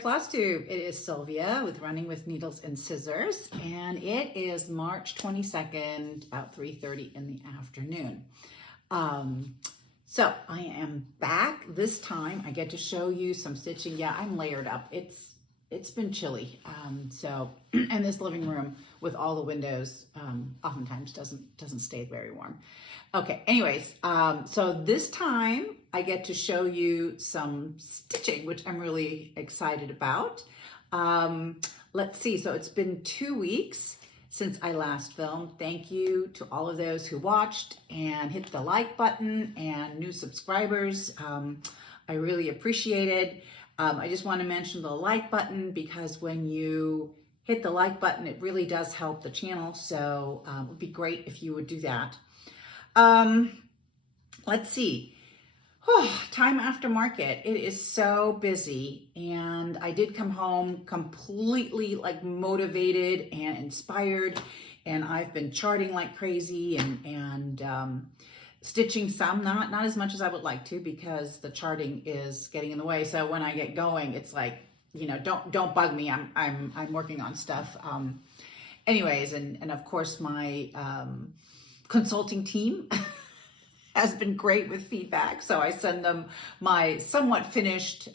FlossTube. It is Sylvia with Running with Needles and Scissors, and it is March 22nd, about 3:30 in the afternoon. So I am back. This time I get to show you some stitching. Yeah, I'm layered up. It's been chilly, and this living room with all the windows oftentimes doesn't stay very warm. Okay, anyways, so this time I get to show you some stitching, which I'm really excited about. Let's see, so it's been 2 weeks since I last filmed. Thank you to all of those who watched and hit the like button and new subscribers. I really appreciate it. I just want to mention the like button because when you hit the like button, it really does help the channel. So it would be great if you would do that. Let's see. Time after market. It is so busy, and I did come home completely like motivated and inspired, and I've been charting like crazy and stitching some, not as much as I would like to because the charting is getting in the way. So when I get going, it's like, you know, don't bug me. I'm working on stuff. Anyways, and of course my consulting team has been great with feedback. So I send them my somewhat finished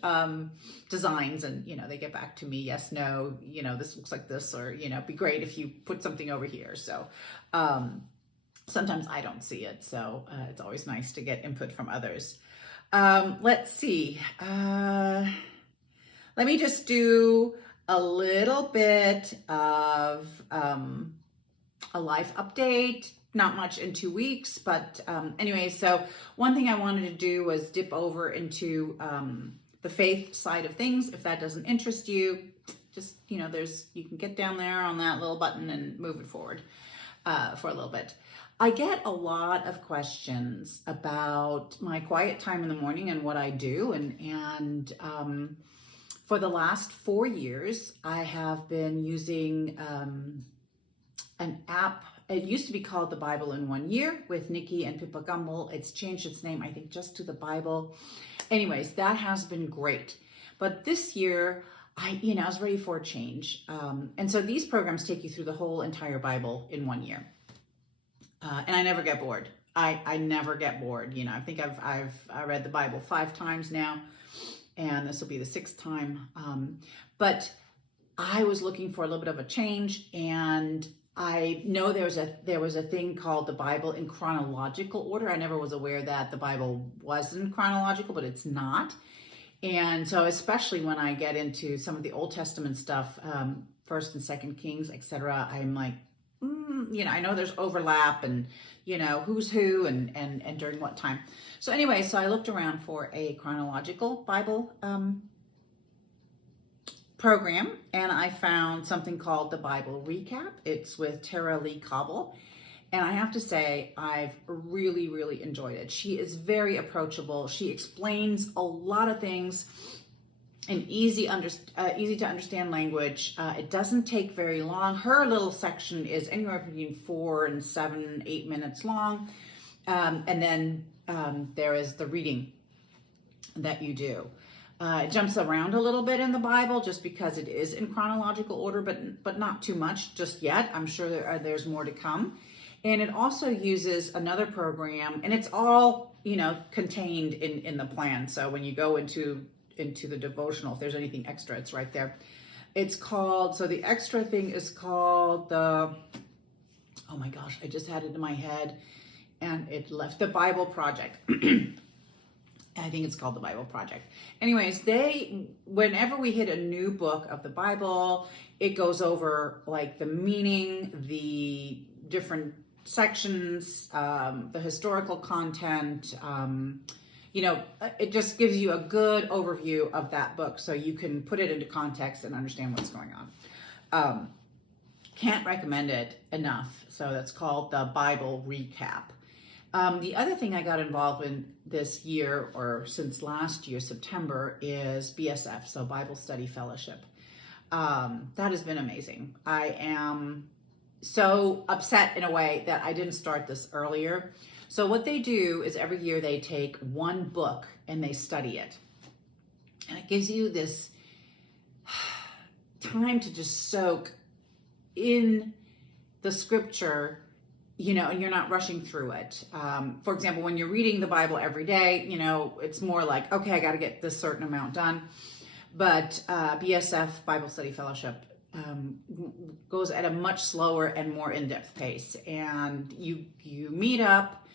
designs, and you know, they get back to me, yes, no, you know, this looks like this, or you know, it'd be great if you put something over here. So sometimes I don't see it, so it's always nice to get input from others. Let's see. Let me just do a little bit of a life update. Not much in 2 weeks, but anyway, so one thing I wanted to do was dip over into the faith side of things. If that doesn't interest you, just, you know, you can get down there on that little button and move it forward for a little bit. I get a lot of questions about my quiet time in the morning and what I do. And for the last 4 years, I have been using an app. It used to be called The Bible in 1 Year with Nikki and Pippa Gumbel. It's changed its name, I think, just to The Bible. Anyways, that has been great. But this year, I was ready for a change. And so these programs take you through the whole entire Bible in 1 year. And I never get bored. I never get bored. You know, I think I've read the Bible 5 times now, and this will be the 6th time. But I was looking for a little bit of a change, and I know there was a thing called the Bible in chronological order. I never was aware that the Bible wasn't chronological, but it's not. And so especially when I get into some of the Old Testament stuff, 1st and 2nd Kings, etc., I'm like, you know, I know there's overlap and, you know, who's who and during what time. So anyway, so I looked around for a chronological Bible program, and I found something called the Bible Recap. It's with Tara Lee Cobble, and I have to say I've really, really enjoyed it. She is very approachable. She explains a lot of things in easy to understand language. It doesn't take very long. Her little section is anywhere between 4 and 7, 8 minutes long, and then there is the reading that you do. It jumps around a little bit in the Bible just because it is in chronological order, but not too much just yet. I'm sure there's more to come. And it also uses another program, and it's all, you know, contained in the plan. So when you go into the devotional, if there's anything extra, it's right there. It's called, so the extra thing is called oh my gosh, I just had it in my head and it left, the Bible Project. I think it's called the Bible Project. Anyways, whenever we hit a new book of the Bible, it goes over like the meaning, the different sections, the historical content. You know, it just gives you a good overview of that book so you can put it into context and understand what's going on. Can't recommend it enough. So that's called the Bible Recap. The other thing I got involved in this year, or since last year, September, is BSF, so Bible Study Fellowship. That has been amazing. I am so upset in a way that I didn't start this earlier. So what they do is every year they take one book and they study it. And it gives you this time to just soak in the scripture, and you're not rushing through it. For example, when you're reading the Bible every day, it's more like, okay, I got to get this certain amount done. But BSF, Bible Study Fellowship, goes at a much slower and more in-depth pace. And you meet up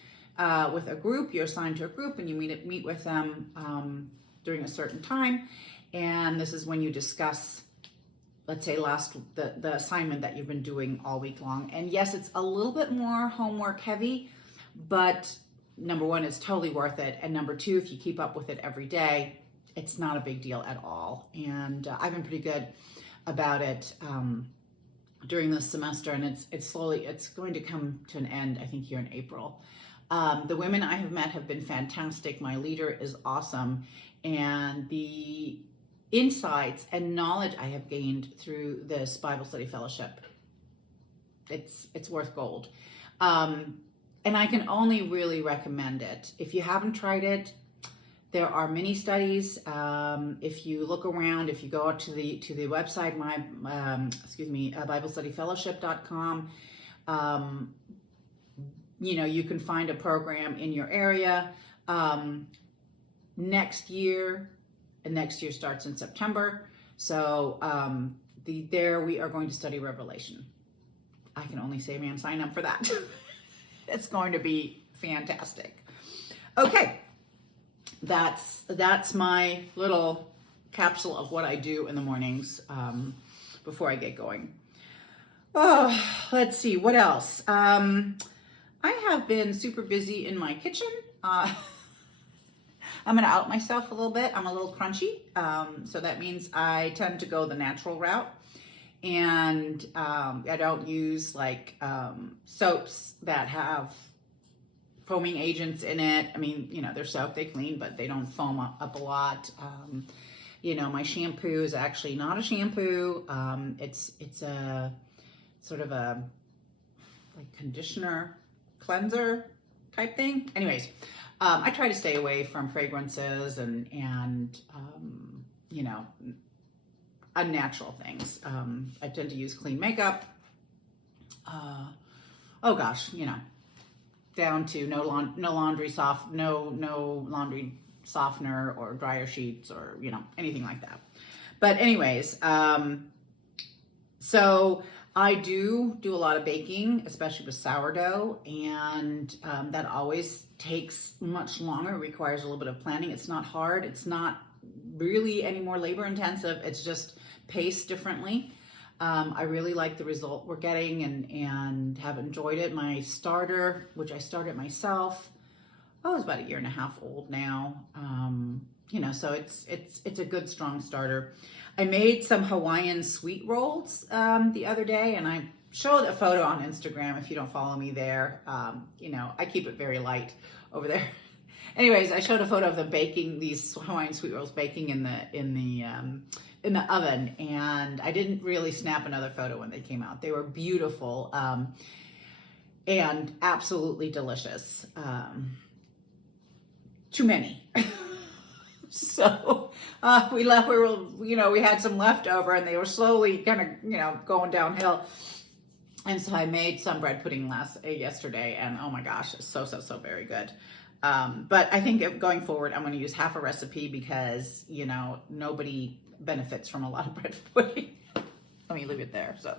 with a group, you're assigned to a group, and you meet with them during a certain time. And this is when you discuss, let's say, the assignment that you've been doing all week long. And yes, it's a little bit more homework heavy, but number one, it's totally worth it. And number two, if you keep up with it every day, it's not a big deal at all. And I've been pretty good about it during this semester, and it's going to come to an end, I think, here in April. The women I have met have been fantastic. My leader is awesome. And the insights and knowledge I have gained through this Bible Study Fellowship, it's worth gold. And I can only really recommend it. If you haven't tried it, there are mini studies. If you look around, if you go out to the website, BibleStudyFellowship.com, you can find a program in your area. Next year starts in September. So there we are going to study Revelation. I can only say, man, sign up for that. It's going to be fantastic. Okay. That's my little capsule of what I do in the mornings before I get going. Oh, let's see, what else? I have been super busy in my kitchen. I'm going to out myself a little bit. I'm a little crunchy, so that means I tend to go the natural route. And I don't use soaps that have foaming agents in it. I mean, they're soap, they clean, but they don't foam up a lot. My shampoo is actually not a shampoo. It's a sort of a conditioner cleanser type thing. Anyways, I try to stay away from fragrances and unnatural things. I tend to use clean makeup. Down to no laundry softener or dryer sheets or anything like that. But anyways, so I do a lot of baking, especially with sourdough, and that always takes much longer. It requires a little bit of planning. It's not hard. It's not really any more labor intensive. It's just paced differently. I really like the result we're getting and have enjoyed it. My starter, which I started myself, is about 1.5 years old now. So it's a good, strong starter. I made some Hawaiian sweet rolls the other day, and I showed a photo on Instagram. If you don't follow me there, I keep it very light over there. Anyways, I showed a photo of them baking these Hawaiian sweet rolls, baking in the oven, and I didn't really snap another photo when they came out. They were beautiful and absolutely delicious. Too many. So we had some leftover, and they were slowly kind of going downhill. And so I made some bread pudding yesterday, and oh my gosh, it's so very good. But I think going forward, I'm going to use half a recipe because nobody benefits from a lot of bread pudding. Let me leave it there. So,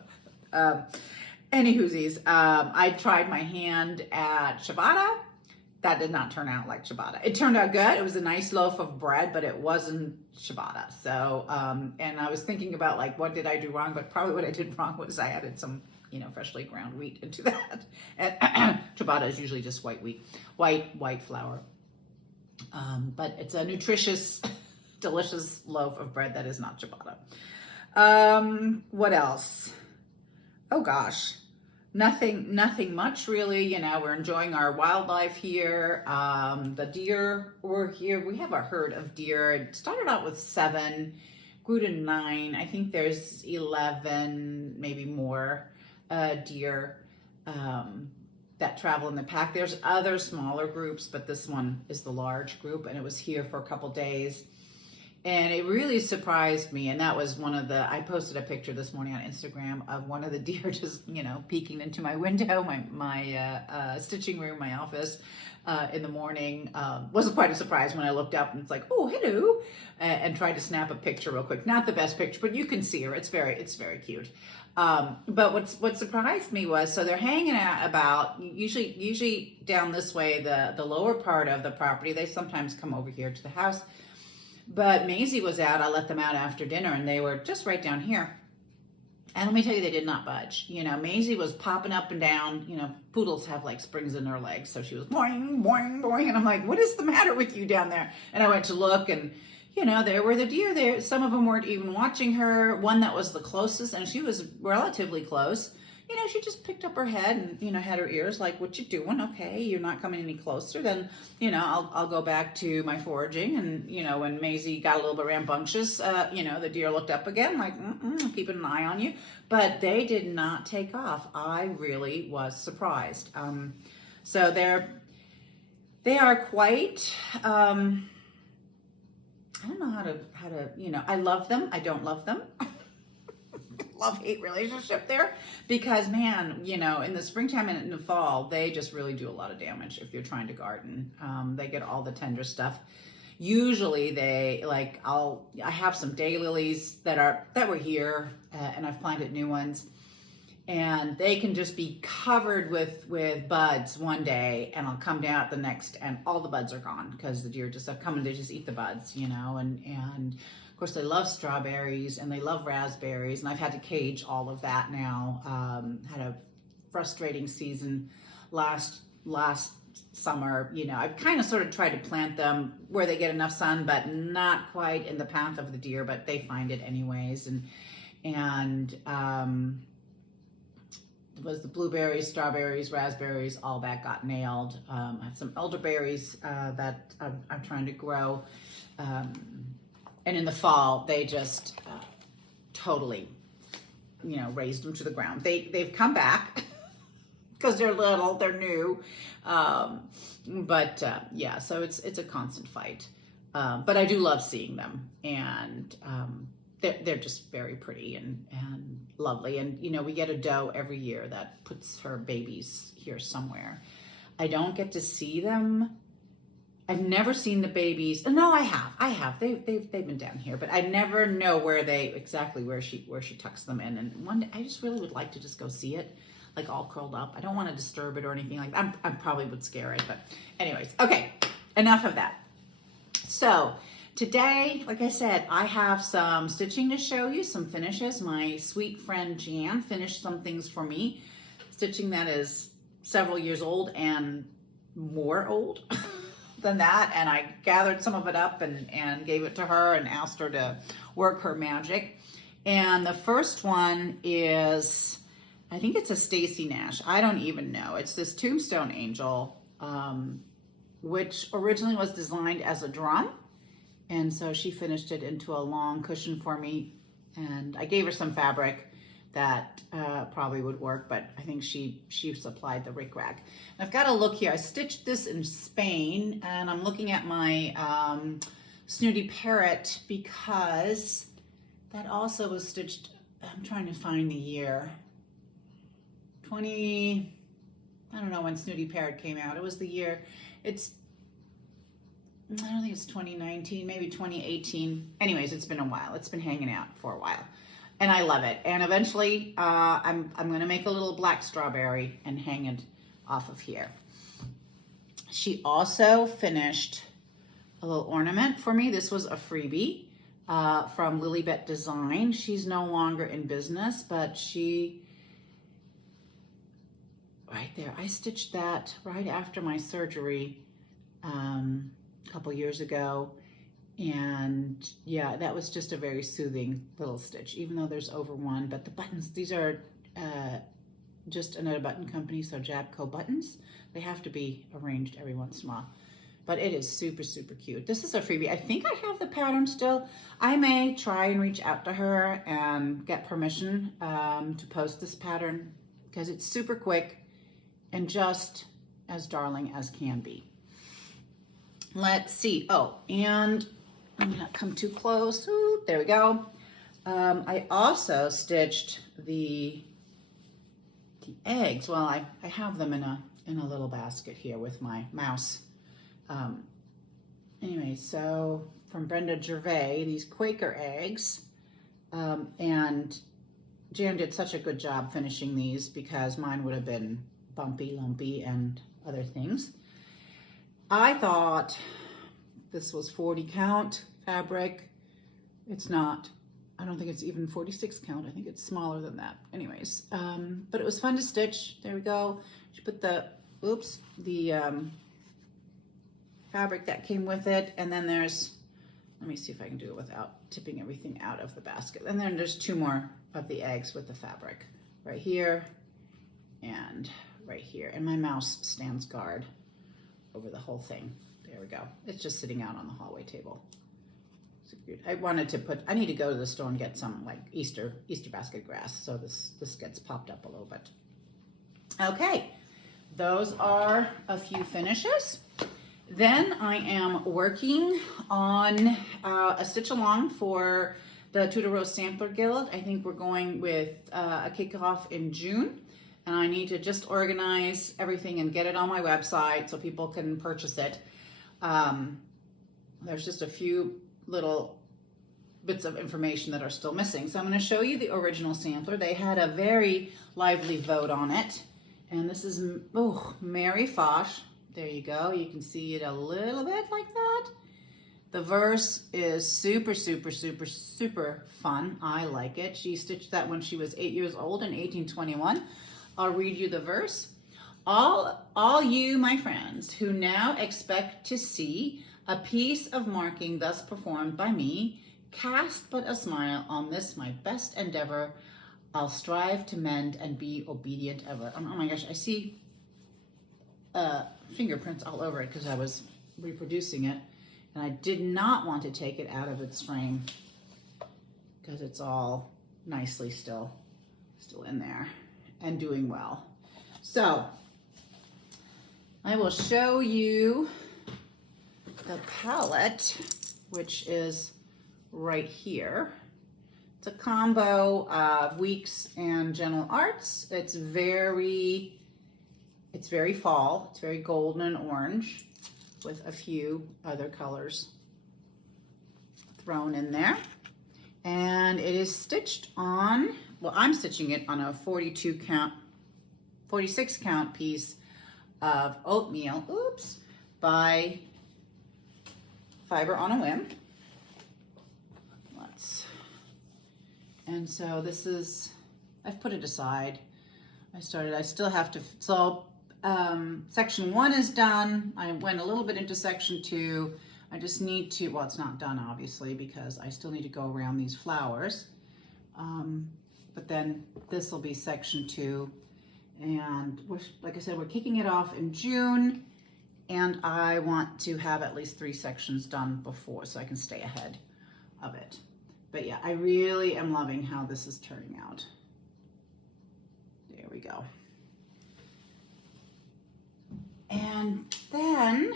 anywhoosies, I tried my hand at ciabatta. That did not turn out like ciabatta. It turned out good. It was a nice loaf of bread, but it wasn't ciabatta. So, and I was thinking about what did I do wrong? But probably what I did wrong was I added some, freshly ground wheat into that. And ciabatta is usually just white flour. But it's a nutritious, delicious loaf of bread that is not ciabatta. What else? Oh gosh, nothing much really. We're enjoying our wildlife here. The deer were here. We have a herd of deer. It started out with 7, grew to 9. I think there's 11, maybe more deer that travel in the pack. There's other smaller groups, but this one is the large group, and it was here for a couple days. And it really surprised me. And that was one of the, I posted a picture this morning on Instagram of one of the deer just, you know, peeking into my window, my stitching room, my office in the morning. Wasn't quite a surprise when I looked up and it's like, oh, hello, and tried to snap a picture real quick. Not the best picture, but you can see her. It's very cute. But what surprised me was, so they're hanging out about, usually down this way, the lower part of the property. They sometimes come over here to the house. But Maisie was out. I let them out after dinner, and they were just right down here. And let me tell you, they did not budge. You know, Maisie was popping up and down. You know, poodles have like springs in their legs. So she was boing, boing, boing. And I'm like, what is the matter with you down there? And I went to look, and, you know, there were the deer there. Some of them weren't even watching her. One that was the closest, and she was relatively close. You know, she just picked up her head and, you know, had her ears like, what you doing? Okay, you're not coming any closer. Then, you know, I'll go back to my foraging. And, you know, when Maisie got a little bit rambunctious, you know, the deer looked up again, like, keeping an eye on you. But they did not take off. I really was surprised. So they are quite, I don't know how to, you know, I love them. I don't love them. Love-hate relationship there, because man, you know, in the springtime and in the fall, they just really do a lot of damage if you're trying to garden. They get all the tender stuff. Usually they like, I have some daylilies that were here, and I've planted new ones, and they can just be covered with buds one day, and I'll come down the next and all the buds are gone because the deer just have come and they just eat the buds, you know. And of course, they love strawberries and they love raspberries, and I've had to cage all of that now. Had a frustrating season last summer. You know, I've kind of sort of tried to plant them where they get enough sun, but not quite in the path of the deer, but they find it anyways. And it was the blueberries, strawberries, raspberries, all that got nailed. I have some elderberries that I'm trying to grow. And in the fall, they just totally, you know, raised them to the ground. They've come back because they're little, they're new. Yeah, so it's a constant fight. But I do love seeing them, and they're just very pretty and lovely. And, you know, we get a doe every year that puts her babies here somewhere. I don't get to see them. I've never seen the babies. No, I have. They've been down here, but I never know where she tucks them in. And one day, I just really would like to just go see it, like all curled up. I don't want to disturb it or anything like that. I probably would scare it, but anyways, okay, enough of that. So today, like I said, I have some stitching to show you, some finishes. My sweet friend Jan finished some things for me, stitching that is several years old and more old than that, and I gathered some of it up and gave it to her and asked her to work her magic. And the first one is, I think it's a Stacy Nash. I don't even know. It's this Tombstone Angel, which originally was designed as a drum. And so she finished it into a long cushion for me. And I gave her some fabric that probably would work, but I think she supplied the rickrack. I've got to look here. I stitched this in Spain, and I'm looking at my Snooty Parrot because that also was stitched, I'm trying to find the year. I don't know when Snooty Parrot came out. It was the year, I don't think it's 2019, maybe 2018. Anyways, it's been a while. It's been hanging out for a while. And I love it. And eventually, I'm going to make a little black strawberry and hang it off of here. She also finished a little ornament for me. This was a freebie from Lilybet Design. She's no longer in business, but right there. I stitched that right after my surgery a couple years ago. And yeah, that was just a very soothing little stitch, even though there's over one. But the buttons, these are just another button company, so Jabco buttons. They have to be arranged every once in a while. But it is super, super cute. This is a freebie. I think I have the pattern still. I may try and reach out to her and get permission to post this pattern because it's super quick and just as darling as can be. Let's see. Oh, and Let me not come too close. Ooh, there we go. I also stitched the eggs. Well, I have them in a little basket here with my mouse. Anyway, so from Brenda Gervais, these Quaker eggs, and Jan did such a good job finishing these because mine would have been bumpy, lumpy, and other things. I thought this was 40 count fabric. It's not. I don't think it's even 46 count. I think it's smaller than that. Anyways, but it was fun to stitch. There we go. She put the fabric that came with it, and then there's, let me see if I can do it without tipping everything out of the basket. And then there's 2 more of the eggs with the fabric right here and right here. And my mouse stands guard over the whole thing. There we go. It's just sitting out on the hallway table. I wanted to put, I need to go to the store and get some like Easter basket grass, so this gets popped up a little bit. Okay, those are a few finishes. Then I am working on a stitch along for the Tudor Rose Sampler Guild. I think we're going with a kickoff in June, and I need to just organize everything and get it on my website so people can purchase it. There's just a few little bits of information that are still missing. So I'm going to show you the original sampler. They had a very lively vote on it. And this is, oh, Mary Foch. There you go. You can see it a little bit like that. The verse is super, super, super, super fun. I like it. She stitched that when she was 8 years old in 1821. I'll read you the verse. All you, my friends, who now expect to see a piece of marking thus performed by me, cast but a smile on this my best endeavor. I'll strive to mend and be obedient ever. Oh my gosh, I see fingerprints all over it because I was reproducing it, and I did not want to take it out of its frame because it's all nicely still in there and doing well. So I will show you the palette, which is right here. It's a combo of Weeks and Gentle Arts. It's very fall. It's very golden and orange with a few other colors thrown in there. And it is stitched on, well, I'm stitching it on a 46 count piece of oatmeal, oops, by Fiber on a Whim. And so this is, I've put it aside. I still have to, so section 1 is done. I went a little bit into section 2. I just need to, well, it's not done obviously because I still need to go around these flowers. But then this will be section 2. And like I said, we're kicking it off in June. And I want to have at least 3 sections done before so I can stay ahead of it. But yeah, I really am loving how this is turning out. There we go. And then,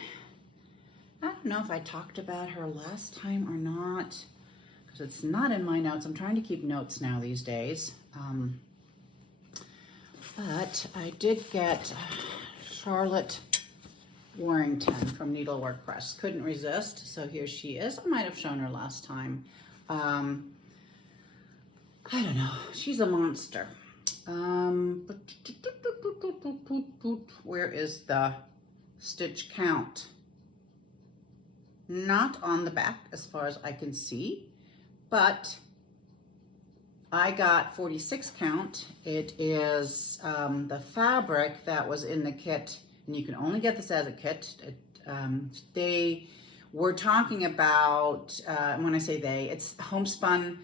I don't know if I talked about her last time or not, because it's not in my notes. I'm trying to keep notes now these days. But I did get Charlotte Warrington from Needlework Press. Couldn't resist, so here she is. I might have shown her last time. I don't know. She's a monster. Where is the stitch count? Not on the back as far as I can see, but I got 46 count. It is the fabric that was in the kit, and you can only get this as a kit. They were talking about, when I say they, it's Homespun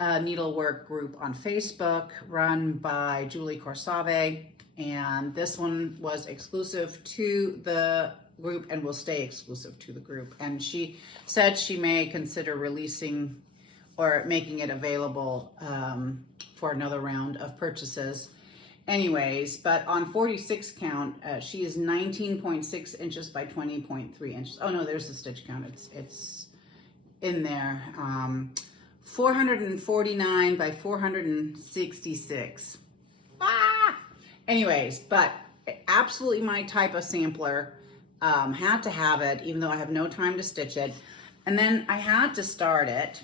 Needlework group on Facebook run by Julie Corsave, and this one was exclusive to the group and will stay exclusive to the group. And she said she may consider releasing or making it available for another round of purchases. Anyways, but on 46 count, she is 19.6 inches by 20.3 inches. Oh no, there's the stitch count. It's in there. 449 by 466. Anyways, but absolutely my type of sampler. Had to have it, even though I have no time to stitch it. And then I had to start it.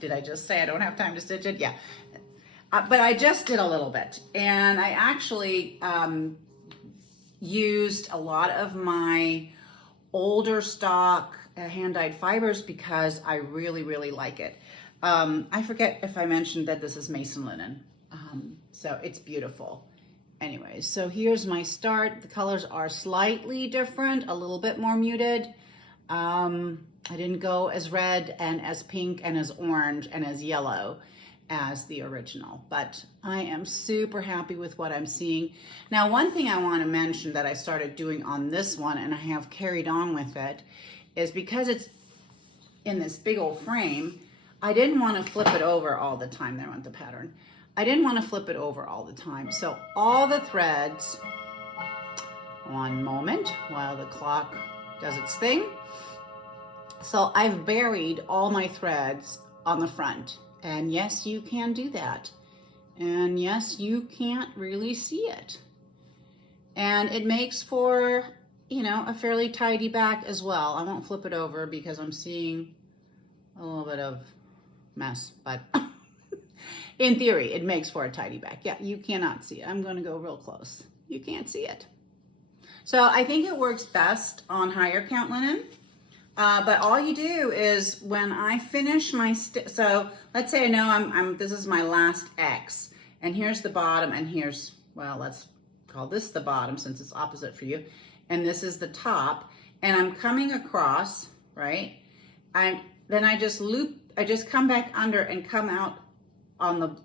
Did I just say I don't have time to stitch it? Yeah. But I just did a little bit. And I actually used a lot of my older stock hand-dyed fibers because I really, really like it. I forget if I mentioned that this is mason linen. So it's beautiful. Anyways, so here's my start. The colors are slightly different, a little bit more muted. I didn't go as red and as pink and as orange and as yellow as the original, but I am super happy with what I'm seeing. Now, one thing I want to mention that I started doing on this one, and I have carried on with it, is because it's in this big old frame, I didn't want to flip it over all the time. There went the pattern. I didn't want to flip it over all the time. So all the threads, one moment while the clock does its thing. So I've buried all my threads on the front. And yes, you can do that. And yes, you can't really see it. And it makes for, you know, a fairly tidy back as well. I won't flip it over because I'm seeing a little bit of mess, but in theory, it makes for a tidy back. Yeah, you cannot see it. I'm going to go real close. You can't see it. So I think it works best on higher count linen. But all you do is when I finish my so let's say I know this is my last X, and here's the bottom, and here's, well, let's call this the bottom since it's opposite for you, and this is the top, and I'm coming across, right? Then I just loop, I just come back under and come out on the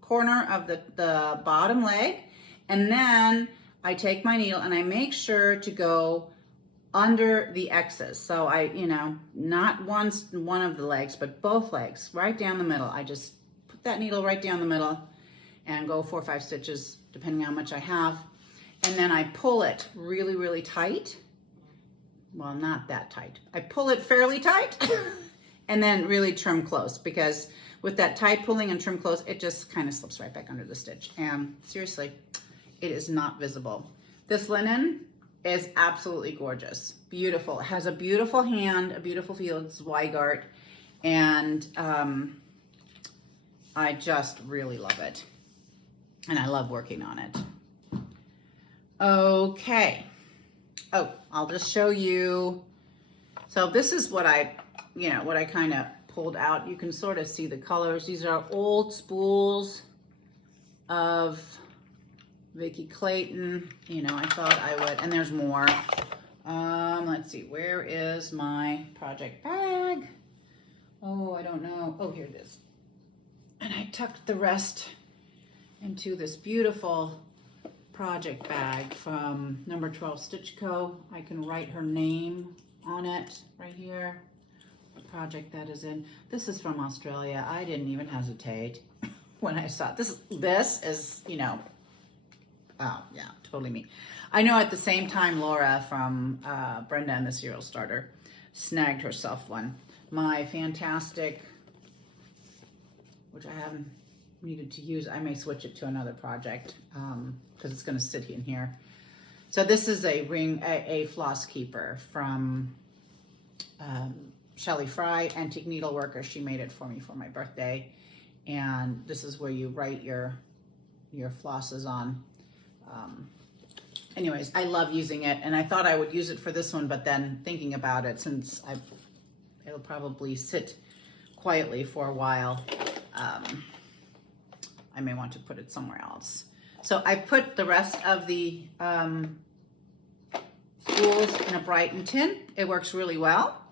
corner of the bottom leg, and then I take my needle and I make sure to go under the X's. So I, you know, not one of the legs, but both legs, right down the middle. I just put that needle right down the middle and go 4 or 5 stitches, depending on how much I have. And then I pull it really, really tight. Well, not that tight. I pull it fairly tight and then really trim close, because with that tight pulling and trim close, it just kind of slips right back under the stitch. And seriously, it is not visible. This linen is absolutely gorgeous. Beautiful. It has a beautiful hand, a beautiful feel. It's Weigart, and I just really love it. And I love working on it. Okay. Oh, I'll just show you. So this is what I kind of pulled out. You can sort of see the colors. These are old spools of Vicki Clayton. You know, I thought I would, and there's more. Let's see, where is my project bag? Oh, I don't know. Oh, here it is. And I tucked the rest into this beautiful project bag from number 12 Stitch Co. I can write her name on it right here. What project that is in. This is from Australia. I didn't even hesitate when I saw it. This is, you know, oh yeah, totally me. I know at the same time Laura from Brenda and the Serial Starter snagged herself one. My fantastic, which I haven't needed to use, I may switch it to another project because it's going to sit in here. So this is a floss keeper from Shelley Fry, Antique Needleworker. She made it for me for my birthday, and this is where you write your flosses on. Anyways, I love using it, and I thought I would use it for this one, but then thinking about it, since it'll probably sit quietly for a while, I may want to put it somewhere else. So I put the rest of the spools in a Brighton tin. It works really well.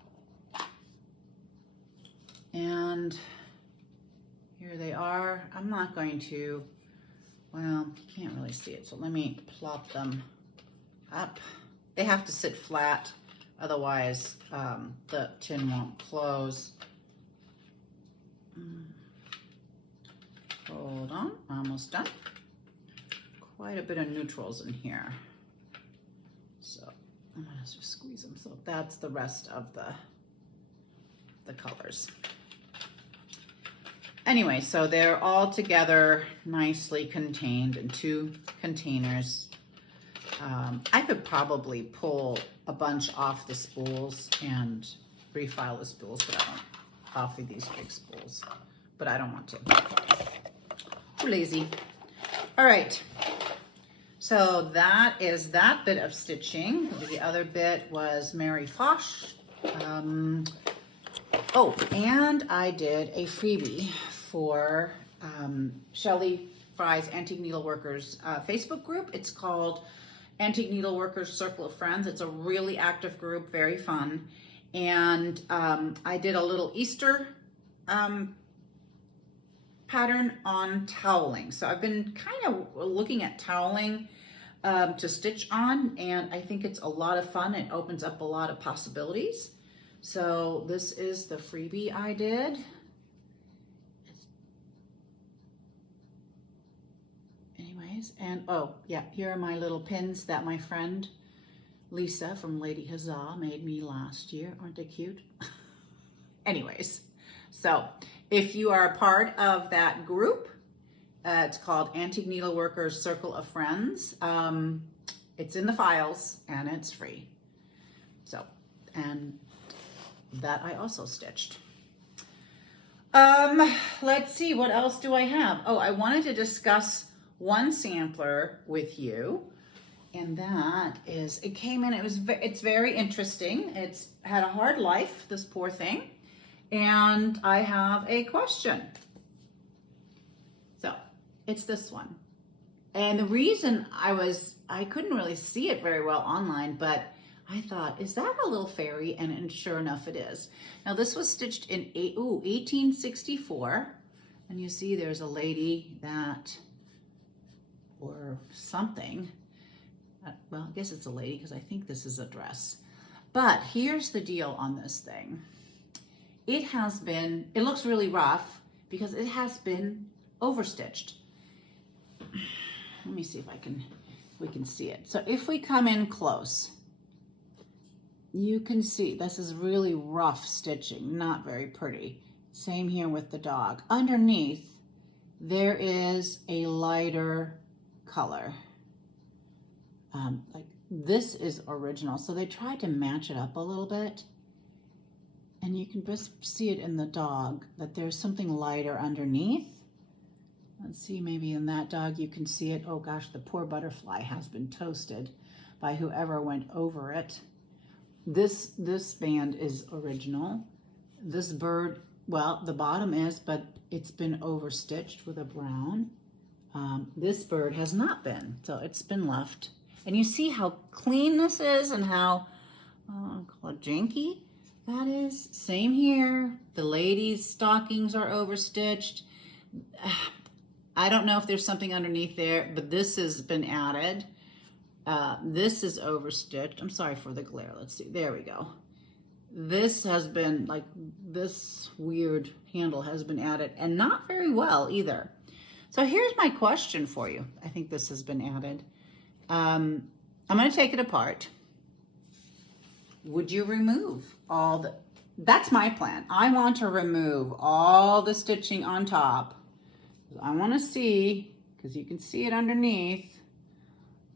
And here they are. I'm not going to, well, you can't really see it, so let me plop them up. They have to sit flat, otherwise the tin won't close. Hold on, almost done. Quite a bit of neutrals in here. So I'm gonna just squeeze them. So that's the rest of the the colors. Anyway, so they're all together nicely contained in 2 containers. I could probably pull a bunch off the spools and refile the spools, but I don't off of these big spools, but I don't want to. Too lazy. All right. So that is that bit of stitching. The other bit was Mary Foch. Oh, and I did a freebie for Shelley Fry's Antique Needleworkers Facebook group. It's called Antique Needleworkers Circle of Friends. It's a really active group, very fun. And I did a little Easter pattern on toweling. So I've been kind of looking at toweling to stitch on, and I think it's a lot of fun. It opens up a lot of possibilities. So this is the freebie I did. Anyways, and oh yeah, here are my little pins that my friend Lisa from Lady Huzzah made me last year. Aren't they cute? Anyways, so if you are a part of that group, it's called Antique Needleworkers Circle of Friends. It's in the files and it's free. So, and that I also stitched. Let's see, what else do I have? Oh, I wanted to discuss one sampler with you, and that is, it came in, it's very interesting. It's had a hard life, this poor thing, and I have a question. So it's this one. And the reason I couldn't really see it very well online, but I thought, is that a little fairy? And sure enough, it is. Now this was stitched in 1864. And you see there's a lady that, or something. Well, I guess it's a lady because I think this is a dress. But here's the deal on this thing. It looks really rough because it has been overstitched. Let me see if we can see it. So if we come in close, you can see this is really rough stitching, not very pretty. Same here with the dog. Underneath, there is a lighter color. Like this is original. So they tried to match it up a little bit. And you can just see it in the dog, that there's something lighter underneath. Let's see, maybe in that dog you can see it. Oh gosh, the poor butterfly has been toasted by whoever went over it. This band is original. This bird, well, the bottom is, but it's been overstitched with a brown. This bird has not been, so it's been left. And you see how clean this is and how, I'll call it janky that is. Same here. The ladies' stockings are overstitched. I don't know if there's something underneath there, but this has been added. This is overstitched. I'm sorry for the glare. Let's see. There we go. This has been, like, this weird handle has been added, and not very well either. So here's my question for you. I think this has been added. I'm going to take it apart. Would you remove all the, that's my plan. I want to remove all the stitching on top. I want to see, because you can see it underneath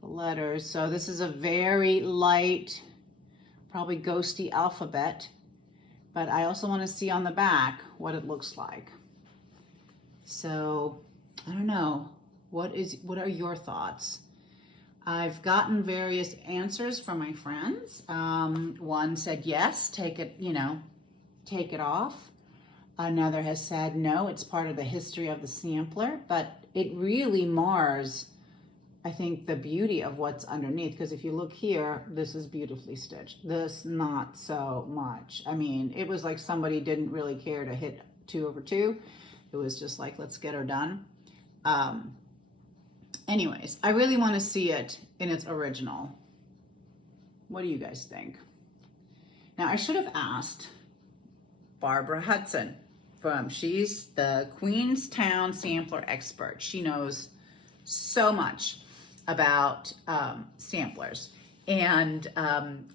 the letters. So this is a very light, probably ghosty alphabet, but I also want to see on the back what it looks like. So I don't know, what are your thoughts? I've gotten various answers from my friends. One said yes, take it, take it off. Another has said no, it's part of the history of the sampler, but it really mars, I think, the beauty of what's underneath, because if you look here, this is beautifully stitched. This, not so much. I mean, it was like somebody didn't really care to hit 2 over 2. It was just like, let's get her done. Anyways, I really want to see it in its original. What do you guys think? Now, I should have asked Barbara Hudson she's the Queenstown sampler expert. She knows so much about samplers. And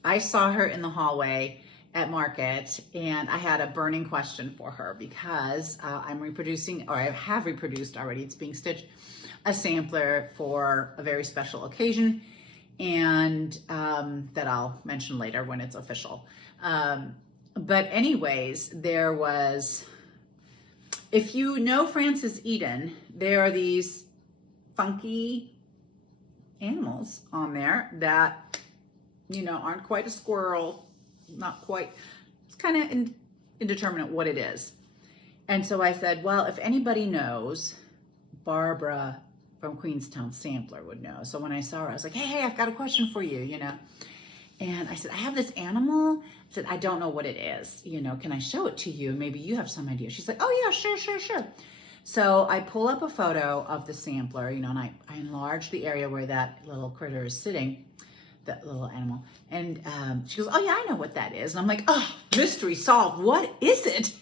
I saw her in the hallway at market, and I had a burning question for her because I'm reproducing, or I have reproduced already, it's being stitched, a sampler for a very special occasion, and that I'll mention later when it's official. But anyways, there was, if you know Frances Eden, there are these funky animals on there that, you know, aren't quite a squirrel, not quite, it's kind of indeterminate what it is. And so I said, well, if anybody knows, Barbara from Queenstown Sampler would know. So when I saw her, I was like, hey, I've got a question for you, you know. And I said, I have this animal. I said, I don't know what it is. You know, can I show it to you? Maybe you have some idea. She's like, oh yeah, sure. So I pull up a photo of the sampler, you know, and I enlarge the area where that little critter is sitting, that little animal. And she goes, oh yeah, I know what that is. And I'm like, oh, mystery solved. What is it?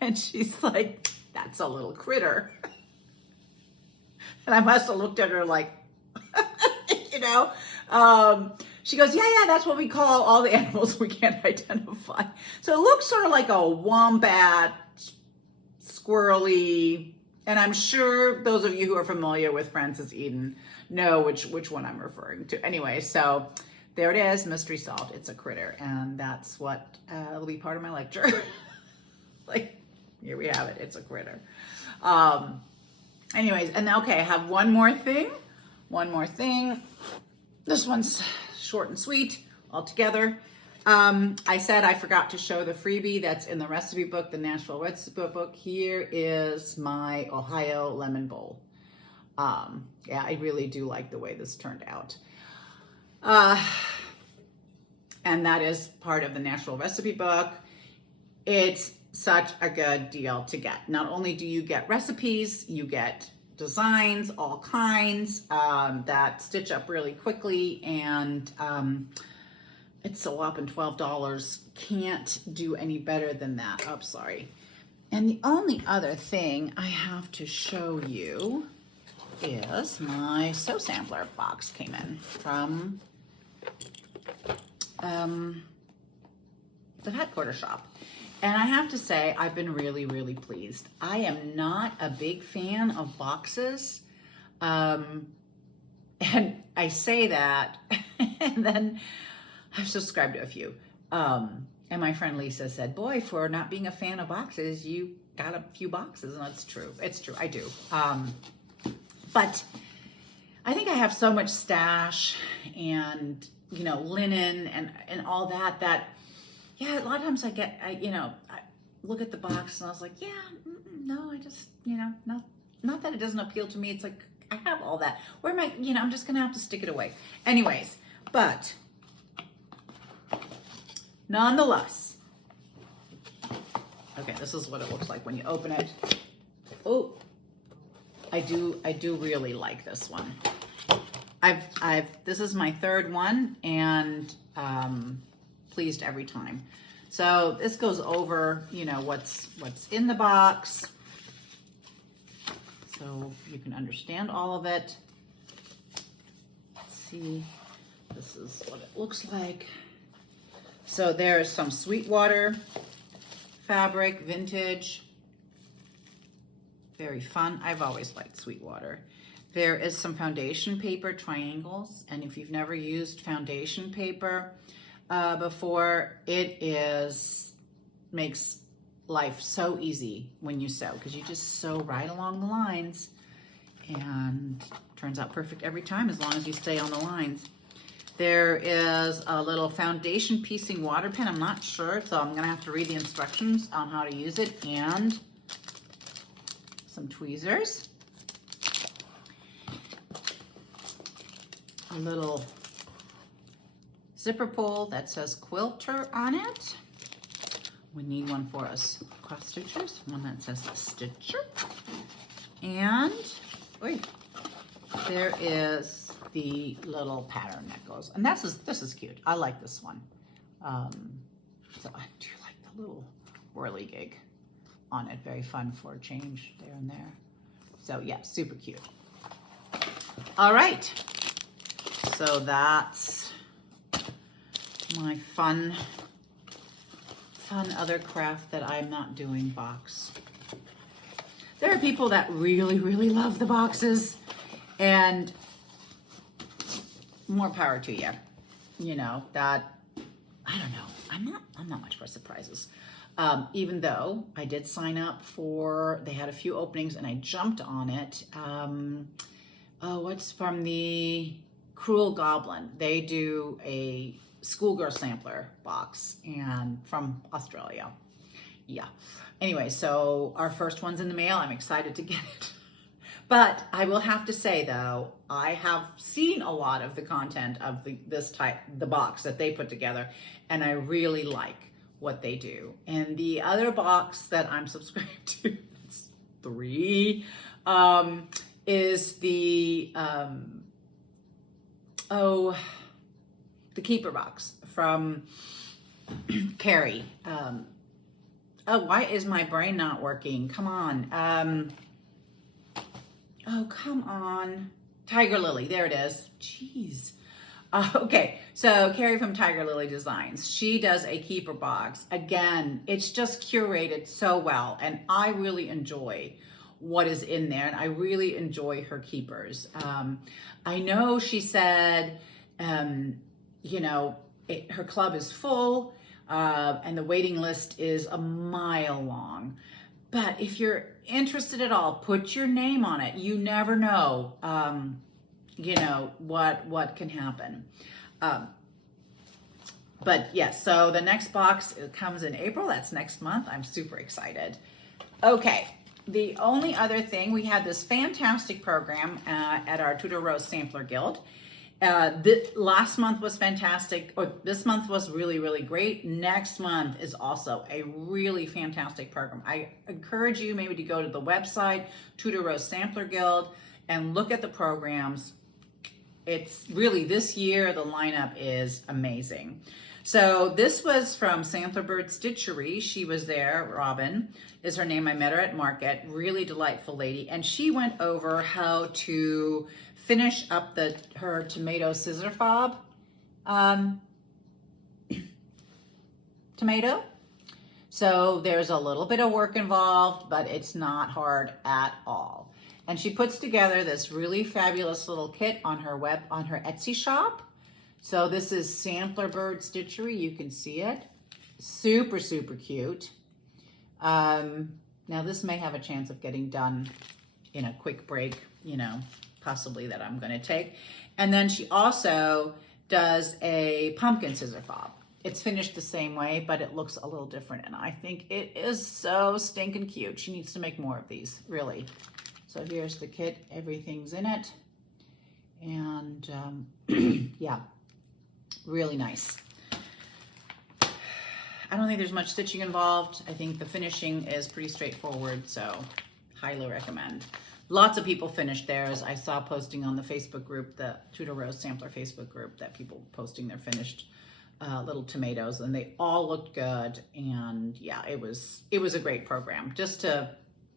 And she's like, that's a little critter. And I must have looked at her like, you know, she goes, yeah, that's what we call all the animals we can't identify. So it looks sort of like a wombat, squirrely, and I'm sure those of you who are familiar with Frances Eden know which one I'm referring to. Anyway, so there it is, mystery solved. It's a critter, and that's what will be part of my lecture. Like, here we have it. It's a critter. Anyways, and okay, I have one more thing. This one's short and sweet altogether. I said I forgot to show the freebie that's in the recipe book, the Nashville recipe book. Here is my Ohio lemon bowl. Yeah, I really do like the way this turned out. And that is part of the Nashville recipe book. It's such a good deal to get. Not only do you get recipes, you get designs, all kinds, that stitch up really quickly, and it's a whopping $12. Can't do any better than that. Oh, sorry. And the only other thing I have to show you is my sew sampler box came in from the headquarters shop. And I have to say, I've been really, really pleased. I am not a big fan of boxes. And I say that, and then I've subscribed to a few. And my friend Lisa said, boy, for not being a fan of boxes, you got a few boxes. And that's true. It's true. I do. But I think I have so much stash and, you know, linen and all that, yeah, a lot of times I look at the box and I was like, yeah, no, I just, you know, not that it doesn't appeal to me. It's like, I have all that. Where am I, you know, I'm just going to have to stick it away. Anyways, but nonetheless, okay, this is what it looks like when you open it. Oh, I do really like this one. This is my third one, and pleased every time. So this goes over, you know, what's in the box, so you can understand all of it. Let's see, this is what it looks like. So there's some Sweetwater fabric, vintage, very fun. I've always liked Sweetwater. There is some foundation paper, triangles, and if you've never used foundation paper before, makes life so easy when you sew, because you just sew right along the lines, and turns out perfect every time as long as you stay on the lines. There is a little foundation piecing water pen. I'm not sure, so I'm gonna have to read the instructions on how to use it, and some tweezers. A little zipper pull that says quilter on it. We need one for us cross stitchers, one that says stitcher. And there is the little pattern that goes, and this is cute. I like this one. So I do like the little whirly gig on it. Very fun for a change there and there. So yeah, super cute. All right. So that's my fun fun other craft that I'm not doing box? There are people that really, really love the boxes, and more power to you. You know, that, I don't know. I'm not much for surprises. Even though I did sign up for, they had a few openings and I jumped on it. What's from the Cruel Goblin? They do a schoolgirl sampler box, and from Australia. Yeah. Anyway, so our first one's in the mail. I'm excited to get it. But I will have to say, though, I have seen a lot of the content of the box that they put together, and I really like what they do. And the other box that I'm subscribed to, it's 3, is the Keeper box from Carrie. Why is my brain not working? Come on. Come on. Tiger Lily, there it is. Jeez. Okay, so Carrie from Tiger Lily Designs. She does a keeper box. Again, it's just curated so well, and I really enjoy what is in there, and I really enjoy her keepers. I know she said, you know, her club is full, and the waiting list is a mile long. But if you're interested at all, put your name on it. You never know, you know, what can happen. But yes, so the next box comes in April. That's next month. I'm super excited. Okay, the only other thing, we had this fantastic program at our Tudor Rose Sampler Guild. Last month was fantastic, or this month was really, really great. Next month is also a really fantastic program. I encourage you maybe to go to the website, Tudor Rose Sampler Guild, and look at the programs. It's really, this year, the lineup is amazing. So this was from Sampler Bird Stitchery. She was there, Robin is her name. I met her at market, really delightful lady. And she went over how to finish up her tomato scissor fob tomato. So there's a little bit of work involved, but it's not hard at all. And she puts together this really fabulous little kit on her Etsy shop. So this is Sampler Bird Stitchery. You can see it. Super, super cute. Now this may have a chance of getting done in a quick break, you know, possibly that I'm going to take. And then she also does a pumpkin scissor fob. It's finished the same way, but it looks a little different. And I think it is so stinking cute. She needs to make more of these, really. So here's the kit. Everything's in it. And yeah, really nice. I don't think there's much stitching involved. I think the finishing is pretty straightforward, so highly recommend. Lots of people finished theirs. I saw posting on the Facebook group, the Tudor Rose Sampler Facebook group, that people posting their finished little tomatoes, and they all looked good. And yeah, it was a great program just to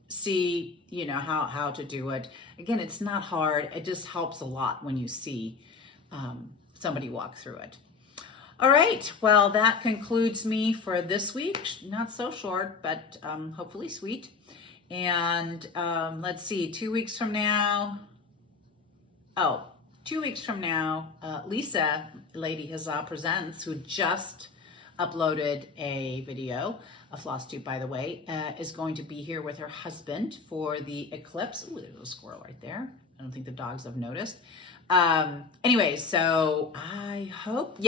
see, you know, how to do it. Again, it's not hard. It just helps a lot when you see somebody walk through it. All right, well, that concludes me for this week. Not so short, but hopefully sweet. And let's see, 2 weeks from now, Lisa, Lady Huzzah Presents, who just uploaded a video, a floss tube, by the way, is going to be here with her husband for the eclipse. Ooh, there's a squirrel right there. I don't think the dogs have noticed. Anyway, so I hope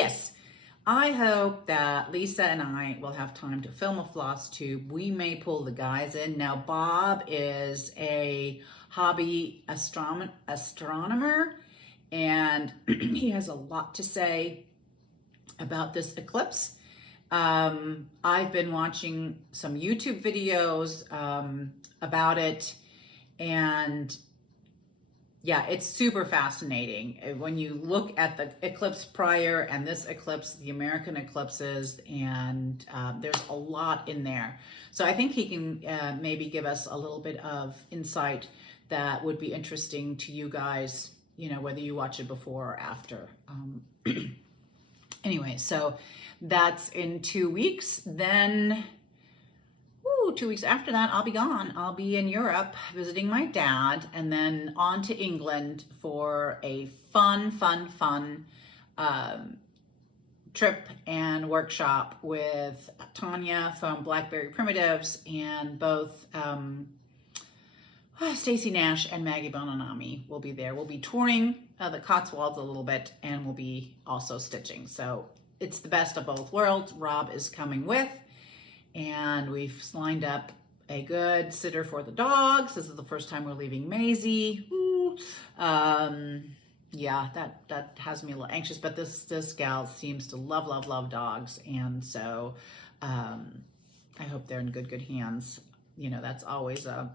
that Lisa and I will have time to film a floss tube. We may pull the guys in. Now, Bob is a hobby astronomer, and he has a lot to say about this eclipse. I've been watching some YouTube videos about it, and yeah, it's super fascinating when you look at the eclipse prior and this eclipse, the American eclipses, and there's a lot in there. So I think he can maybe give us a little bit of insight that would be interesting to you guys, you know, whether you watch it before or after. Anyway, so that's in 2 weeks. Then 2 weeks after that, I'll be gone. I'll be in Europe visiting my dad, and then on to England for a fun trip and workshop with Tanya from Blackberry Primitives, and both Stacy Nash and Maggie Bonanami will be there. We'll be touring the Cotswolds a little bit, and we'll be also stitching. So it's the best of both worlds. Rob is coming with, and we've lined up a good sitter for the dogs. This is the first time we're leaving Maisie. Yeah, that has me a little anxious, but this gal seems to love dogs, and so I hope they're in good hands. You know, that's always a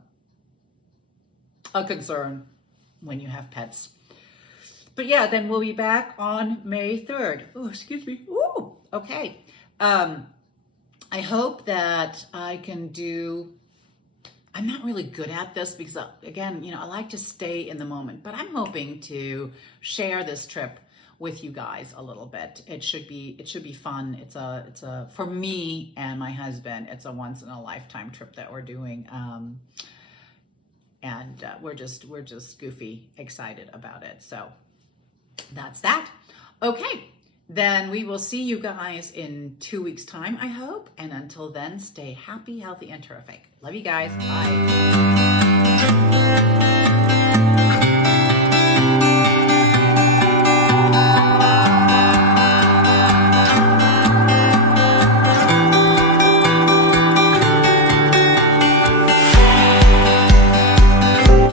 concern when you have pets. But yeah, then we'll be back on May 3rd. Oh, excuse me. Ooh, okay. I hope that I can do, I'm not really good at this because, again, you know, I like to stay in the moment, but I'm hoping to share this trip with you guys a little bit. It should be fun. It's a for me and my husband, it's a once in a lifetime trip that we're doing. And we're just goofy excited about it. So that's that. Okay. Then we will see you guys in 2 weeks' time, I hope. And until then, stay happy, healthy, and terrific. Love you guys. Bye.